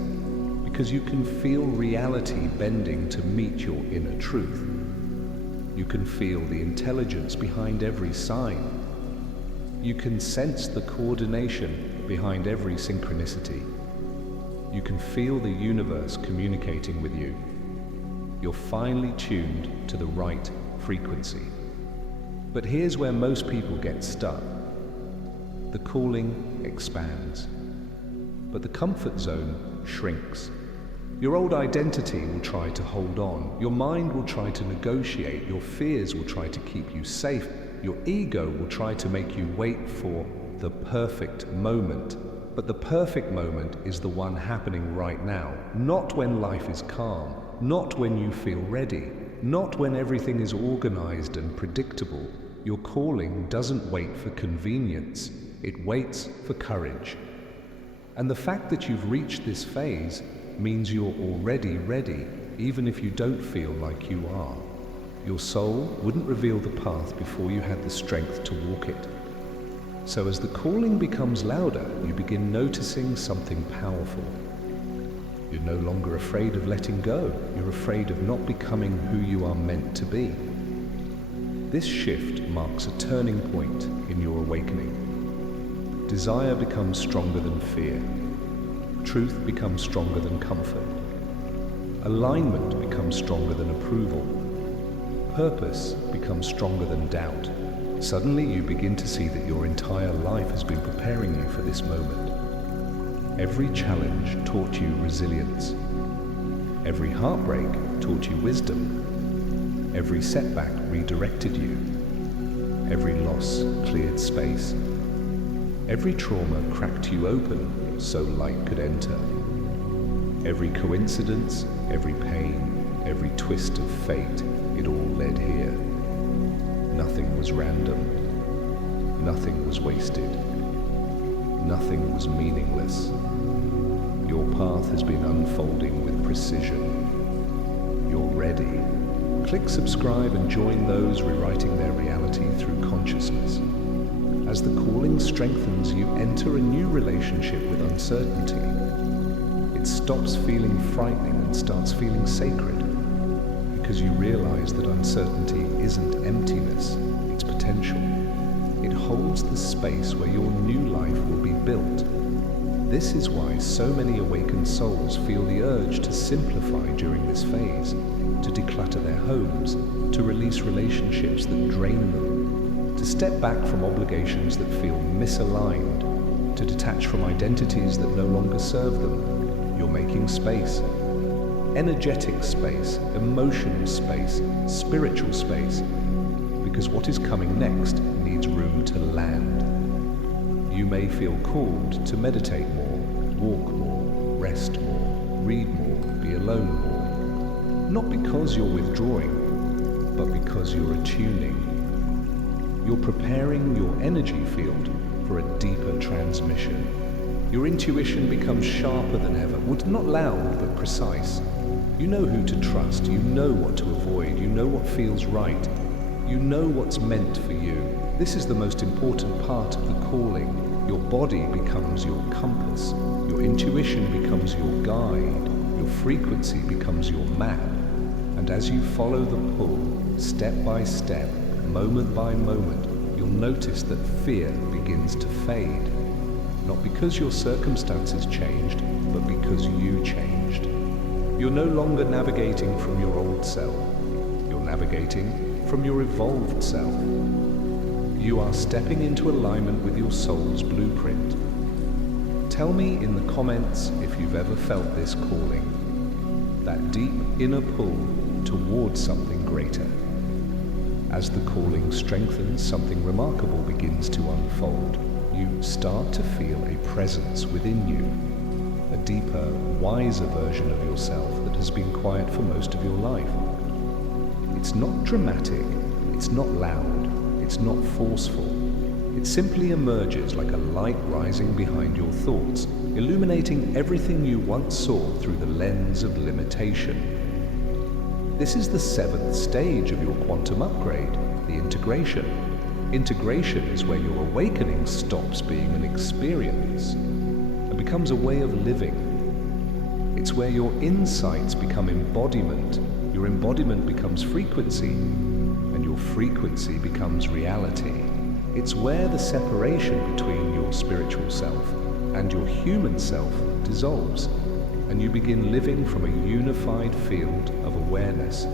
because you can feel reality bending to meet your inner truth. You can feel the intelligence behind every sign. You can sense the coordination behind every synchronicity. You can feel the universe communicating with you. You're finally tuned to the right frequency. But here's where most people get stuck. The calling expands, but the comfort zone shrinks. Your old identity will try to hold on. Your mind will try to negotiate. Your fears will try to keep you safe. Your ego will try to make you wait for the perfect moment. But the perfect moment is the one happening right now, not when life is calm, not when you feel ready, not when everything is organized and predictable. Your calling doesn't wait for convenience, it waits for courage. And the fact that you've reached this phase means you're already ready, even if you don't feel like you are. Your soul wouldn't reveal the path before you had the strength to walk it. So as the calling becomes louder, you begin noticing something powerful. You're no longer afraid of letting go. You're afraid of not becoming who you are meant to be. This shift marks a turning point in your awakening. Desire becomes stronger than fear. Truth becomes stronger than comfort. Alignment becomes stronger than approval. Purpose becomes stronger than doubt. Suddenly you begin to see that your entire life has been preparing you for this moment. Every challenge taught you resilience. Every heartbreak taught you wisdom. Every setback redirected you. Every loss cleared space. Every trauma cracked you open so light could enter. Every coincidence, every pain, every twist of fate, it all led here. Nothing was random. Nothing was wasted. Nothing was meaningless. Your path has been unfolding with precision. You're ready. Click subscribe and join those rewriting their reality through consciousness. As the calling strengthens, you enter a new relationship with uncertainty. It stops feeling frightening and starts feeling sacred, because you realize that uncertainty isn't emptiness, it's potential. It holds the space where your new life will be built. This is why so many awakened souls feel the urge to simplify during this phase, to declutter their homes, to release relationships that drain them, to step back from obligations that feel misaligned, to detach from identities that no longer serve them. You're making space. Energetic space, emotional space, spiritual space, because what is coming next needs room to land. You may feel called to meditate more, walk more, rest more, read more, be alone more. Not because you're withdrawing, but because you're attuning. You're preparing your energy field for a deeper transmission. Your intuition becomes sharper than ever, not loud but precise. You know who to trust, you know what to avoid, you know what feels right, you know what's meant for you. This is the most important part of the calling. Your body becomes your compass, your intuition becomes your guide, your frequency becomes your map. And as you follow the pull, step by step, moment by moment, you'll notice that fear begins to fade. Not because your circumstances changed, but because you changed. You're no longer navigating from your old self. You're navigating from your evolved self. You are stepping into alignment with your soul's blueprint. Tell me in the comments if you've ever felt this calling, that deep inner pull towards something greater. As the calling strengthens, something remarkable begins to unfold. You start to feel a presence within you, a deeper, wiser version of yourself that has been quiet for most of your life. It's not dramatic, it's not loud, it's not forceful. It simply emerges like a light rising behind your thoughts, illuminating everything you once saw through the lens of limitation. This is the 7th stage of your quantum upgrade, the integration. Integration is where your awakening stops being an experience and becomes a way of living. It's where your insights become embodiment, your embodiment becomes frequency, and your frequency becomes reality. It's where the separation between your spiritual self and your human self dissolves, and you begin living from a unified field of awareness.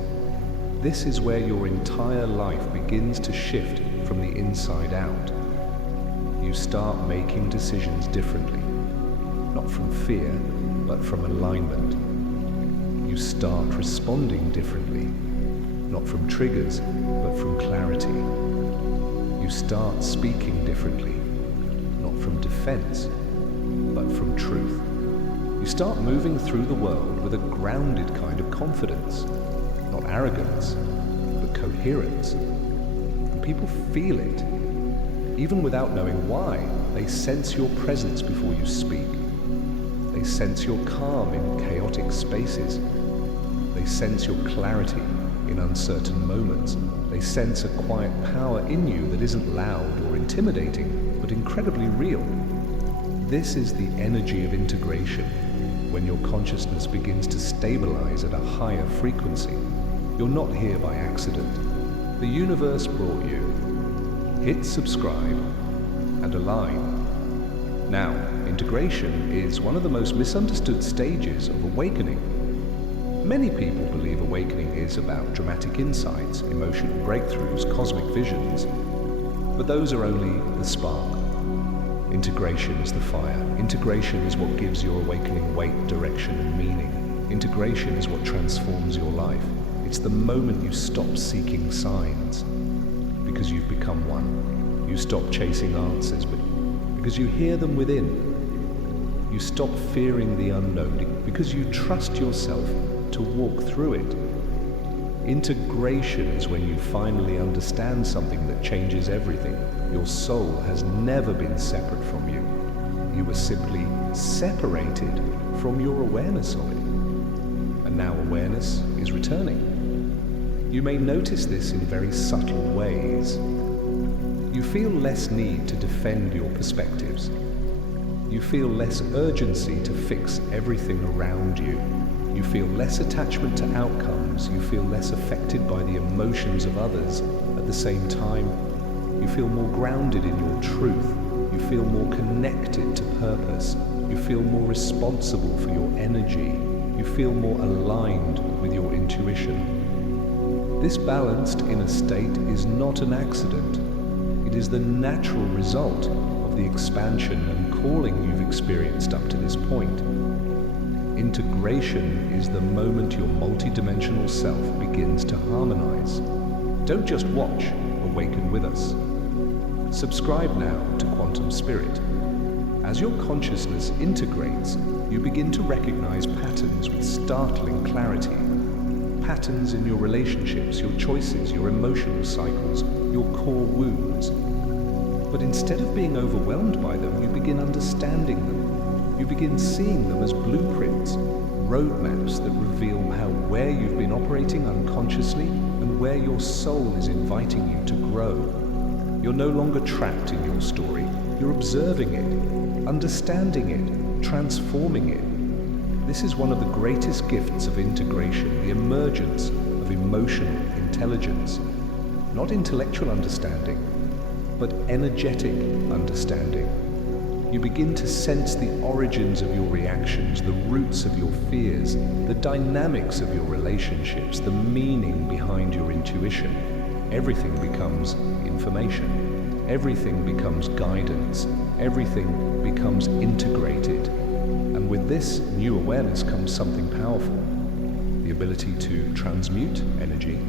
This is where your entire life begins to shift from the inside out. You start making decisions differently, not from fear, but from alignment. You start responding differently, not from triggers, but from clarity. You start speaking differently, not from defense, but from truth. You start moving through the world with a grounded kind of confidence, not arrogance, but coherence. And people feel it. Even without knowing why, they sense your presence before you speak. They sense your calm in chaotic spaces. They sense your clarity in uncertain moments. They sense a quiet power in you that isn't loud or intimidating, but incredibly real. This is the energy of integration. when your consciousness begins to stabilize at a higher frequency. You're not here by accident. The universe brought you. Hit subscribe and align. Now, integration is one of the most misunderstood stages of awakening. Many people believe awakening is about dramatic insights, emotional breakthroughs, cosmic visions, but those are only the spark. Integration is the fire. Integration is what gives your awakening weight, direction, and meaning. Integration is what transforms your life. It's the moment you stop seeking signs because you've become one. You stop chasing answers because you hear them within. You stop fearing the unknown because you trust yourself to walk through it. Integration is when you finally understand something that changes everything. Your soul has never been separate from you. You were simply separated from your awareness of it. And now awareness is returning. You may notice this in very subtle ways. You feel less need to defend your perspectives. You feel less urgency to fix everything around you. You feel less attachment to outcomes. You feel less affected by the emotions of others. At the same time, you feel more grounded in your truth. You feel more connected to purpose. You feel more responsible for your energy. You feel more aligned with your intuition. This balanced inner state is not an accident. It is the natural result of the expansion and calling you've experienced up to this point. Integration is the moment your multidimensional self begins to harmonize. Don't just watch, awaken with us. Subscribe now to Quantum Spirit. As your consciousness integrates, you begin to recognize patterns with startling clarity. Patterns in your relationships, your choices, your emotional cycles, your core wounds. But instead of being overwhelmed by them, you begin understanding them. You begin seeing them as blueprints, roadmaps that reveal where you've been operating unconsciously and where your soul is inviting you to grow. You're no longer trapped in your story. You're observing it, understanding it, transforming it. This is one of the greatest gifts of integration, the emergence of emotional intelligence. Not intellectual understanding, but energetic understanding. You begin to sense the origins of your reactions, the roots of your fears, the dynamics of your relationships, the meaning behind your intuition. Everything becomes information. Everything becomes guidance. Everything becomes integrated. And with this new awareness comes something powerful, the ability to transmute energy.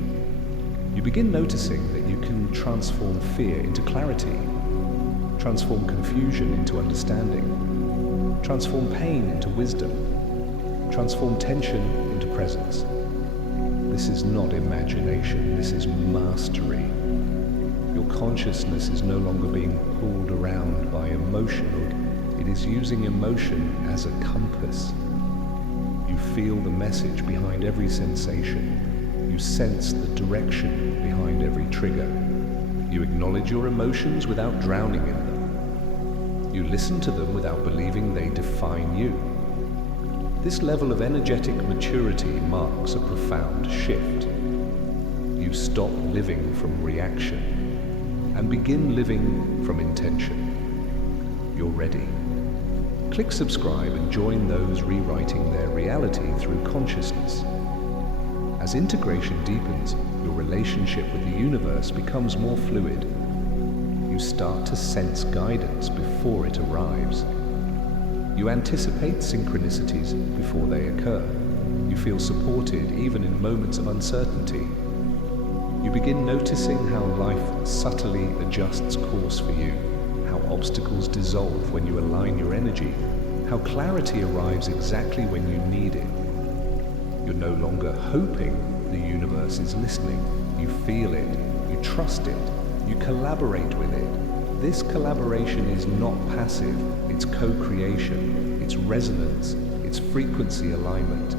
You begin noticing that you can transform fear into clarity, transform confusion into understanding, transform pain into wisdom, transform tension into presence. This is not imagination, this is mastery. Your consciousness is no longer being pulled around by emotion. It is using emotion as a compass. You feel the message behind every sensation. You sense the direction behind every trigger. You acknowledge your emotions without drowning in them. You listen to them without believing they define you. This level of energetic maturity marks a profound shift. You stop living from reaction and begin living from intention. You're ready. Click subscribe and join those rewriting their reality through consciousness. As integration deepens, your relationship with the universe becomes more fluid. You start to sense guidance before it arrives. You anticipate synchronicities before they occur. You feel supported even in moments of uncertainty. You begin noticing how life subtly adjusts course for you, how obstacles dissolve when you align your energy, how clarity arrives exactly when you need it. You're no longer hoping the universe is listening. You feel it, you trust it, you collaborate with it. This collaboration is not passive, it's co-creation, it's resonance, it's frequency alignment.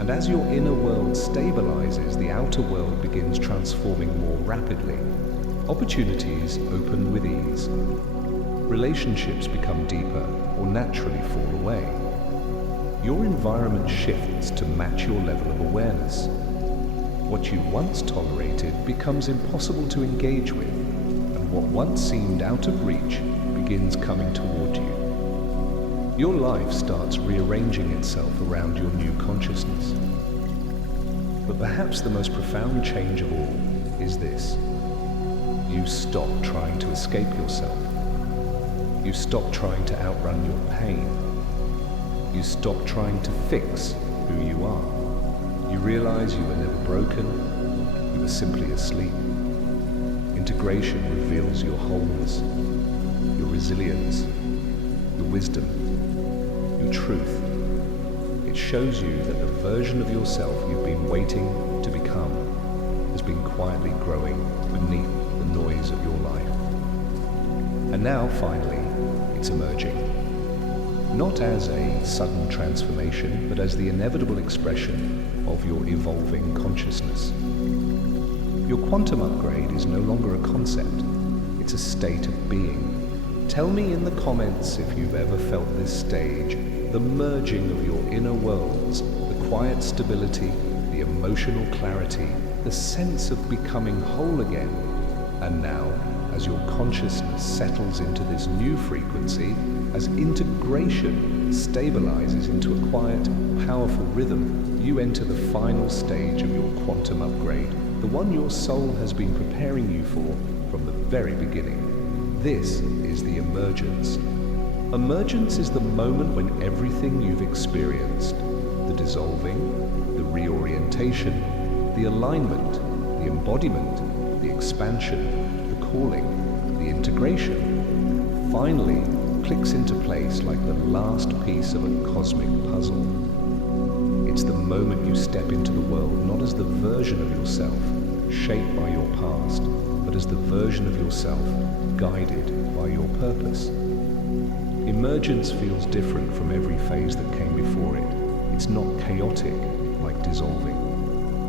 And as your inner world stabilizes, the outer world begins transforming more rapidly. Opportunities open with ease. Relationships become deeper or naturally fall away. your environment shifts to match your level of awareness. What you once tolerated becomes impossible to engage with, and what once seemed out of reach begins coming toward you. Your life starts rearranging itself around your new consciousness. But perhaps the most profound change of all is this. You stop trying to escape yourself. You stop trying to outrun your pain. You stop trying to fix who you are. You realize you were never broken, you were simply asleep. Integration reveals your wholeness, your resilience, your wisdom, your truth. It shows you that the version of yourself you've been waiting to become has been quietly growing beneath the noise of your life. And now, finally, it's emerging. Not as a sudden transformation, but as the inevitable expression of your evolving consciousness. Your quantum upgrade is no longer a concept, it's a state of being. Tell me in the comments if you've ever felt this stage, the merging of your inner worlds, the quiet stability, the emotional clarity, the sense of becoming whole again. And now, as your consciousness settles into this new frequency, as integration stabilizes into a quiet, powerful rhythm, you enter the final stage of your quantum upgrade, the one your soul has been preparing you for from the very beginning. This is the emergence. Emergence is the moment when everything you've experienced, the dissolving, the reorientation, the alignment, the embodiment, the expansion, the calling, the integration, finally clicks into place like the last piece of a cosmic puzzle. It's the moment you step into the world not as the version of yourself shaped by your past, but as the version of yourself guided by your purpose. Emergence feels different from every phase that came before it. It's not chaotic like dissolving.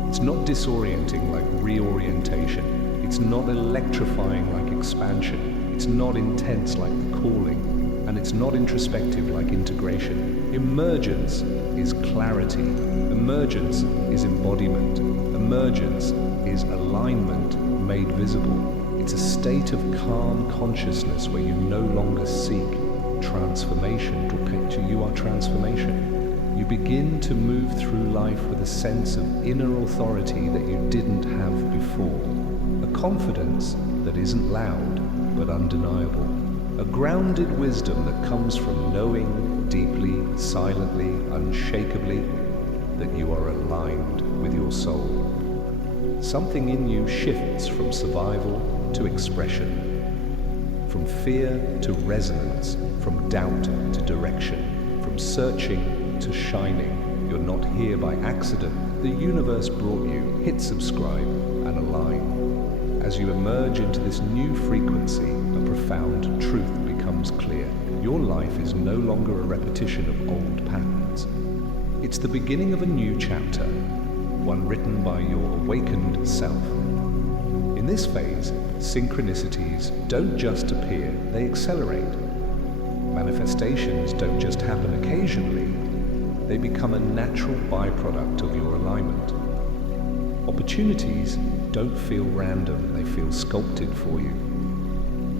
It's not disorienting like reorientation. It's not electrifying like expansion. It's not intense like the calling. And it's not introspective like integration. Emergence is clarity. Emergence is embodiment. Emergence is alignment made visible. It's a state of calm consciousness where you no longer seek transformation. You are transformation. You begin to move through life with a sense of inner authority that you didn't have before. A confidence that isn't loud but undeniable. A grounded wisdom that comes from knowing deeply, silently, unshakably that you are aligned with your soul. Something in you shifts from survival to expression, from fear to resonance, from doubt to direction, from searching to shining. You're not here by accident. The universe brought you. Hit subscribe and align. As you emerge into this new frequency, a profound truth becomes clear. Your life is no longer a repetition of old patterns. It's the beginning of a new chapter, one written by your awakened self. In this phase, synchronicities don't just appear, they accelerate. Manifestations don't just happen occasionally, they become a natural byproduct of your alignment. Opportunities don't feel random, they feel sculpted for you.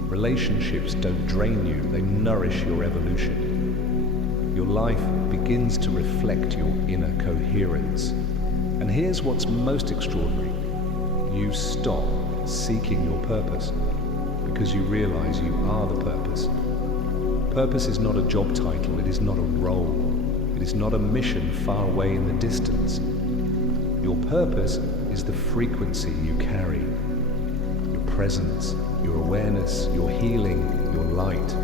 Relationships don't drain you, they nourish your evolution. Your life begins to reflect your inner coherence. And here's what's most extraordinary. You stop seeking your purpose because you realize you are the purpose. Purpose is not a job title, it is not a role, it is not a mission far away in the distance. Your purpose is the frequency you carry, your presence, your awareness, your healing, your light.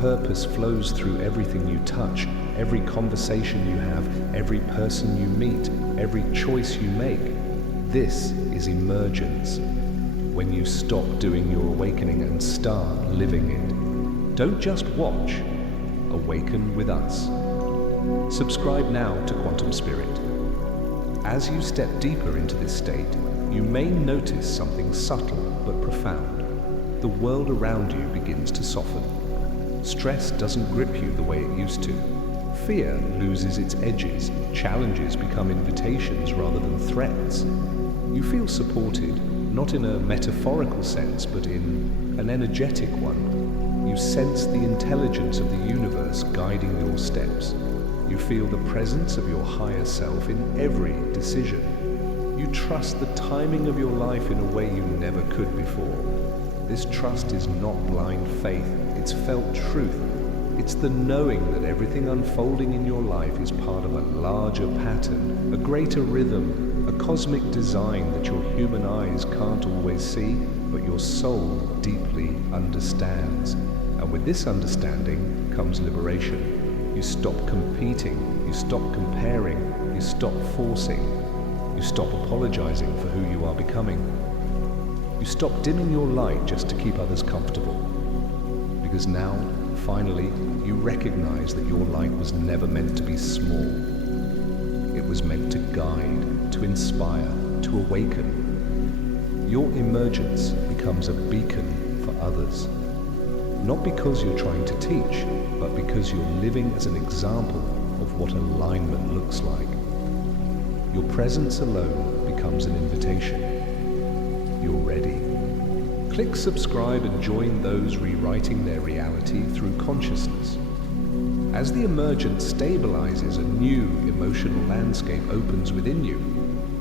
Purpose flows through everything you touch, every conversation you have, every person you meet, every choice you make. This is emergence, when you stop doing your awakening and start living it. Don't just watch, awaken with us. Subscribe now to Quantum Spirit. As you step deeper into this state, you may notice something subtle but profound. The world around you begins to soften. Stress doesn't grip you the way it used to. Fear loses its edges, challenges become invitations rather than threats. You feel supported, not in a metaphorical sense, but in an energetic one. You sense the intelligence of the universe guiding your steps. You feel the presence of your higher self in every decision. You trust the timing of your life in a way you never could before. This trust is not blind faith, it's felt truth. It's the knowing that everything unfolding in your life is part of a larger pattern, a greater rhythm, a cosmic design that your human eyes can't always see, but your soul deeply understands. And with this understanding comes liberation. You stop competing, you stop comparing, you stop forcing, you stop apologizing for who you are becoming. You stop dimming your light just to keep others comfortable. Because now, finally, you recognize that your light was never meant to be small. It was meant to guide, to inspire, to awaken. Your emergence becomes a beacon for others. Not because you're trying to teach, but because you're living as an example of what alignment looks like. Your presence alone becomes an invitation. You're ready. Click subscribe and join those rewriting their reality through consciousness. As the emergence stabilizes, a new emotional landscape opens within you,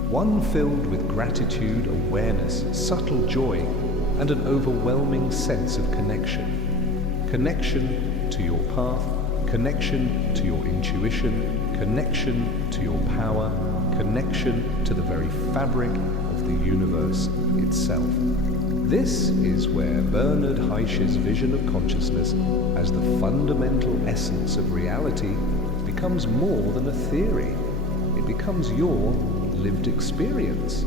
one filled with gratitude, awareness, subtle joy, and an overwhelming sense of connection. Connection to your path, connection to your intuition, connection to your power, connection to the very fabric of the universe itself. This is where Bernard Heisch's vision of consciousness as the fundamental essence of reality becomes more than a theory. It becomes your lived experience.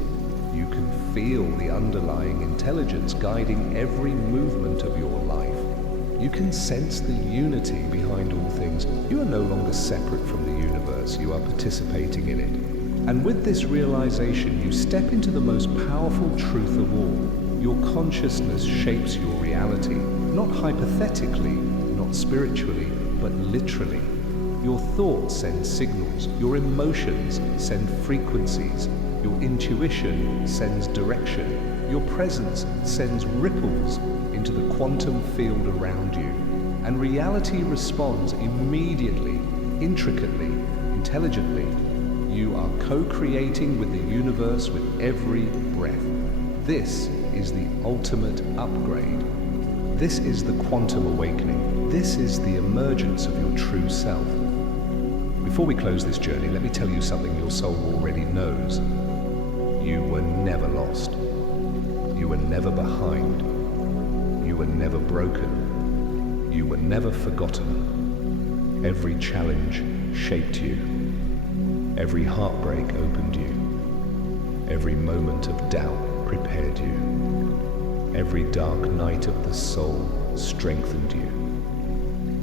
You can feel the underlying intelligence guiding every movement of your life. You can sense the unity behind all things. You are no longer separate from the universe, you are participating in it. And with this realization, you step into the most powerful truth of all. Your consciousness shapes your reality, not hypothetically, not spiritually, but literally. Your thoughts send signals, your emotions send frequencies, your intuition sends direction, your presence sends ripples into the quantum field around you, and reality responds immediately, intricately, intelligently. You are co-creating with the universe with every breath. This is the ultimate upgrade. This is the quantum awakening. This is the emergence of your true self. Before we close this journey, let me tell you something your soul already knows. You were never lost. You were never behind. You were never broken. You were never forgotten. Every challenge shaped you. Every heartbreak opened you. Every moment of doubt prepared you. Every dark night of the soul strengthened you,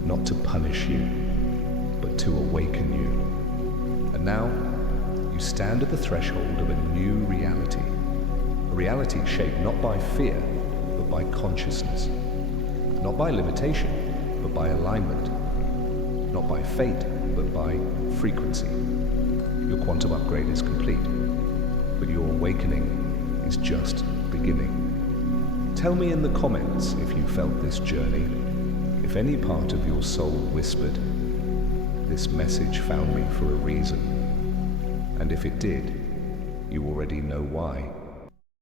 not to punish you, but to awaken you. And now, you stand at the threshold of a new reality. A reality shaped not by fear, but by consciousness. Not by limitation, but by alignment. Not by fate, but by frequency. Your quantum upgrade is complete, but your awakening is just beginning. Tell me in the comments if you felt this journey, if any part of your soul whispered, "This message found me for a reason," and if it did, you already know why.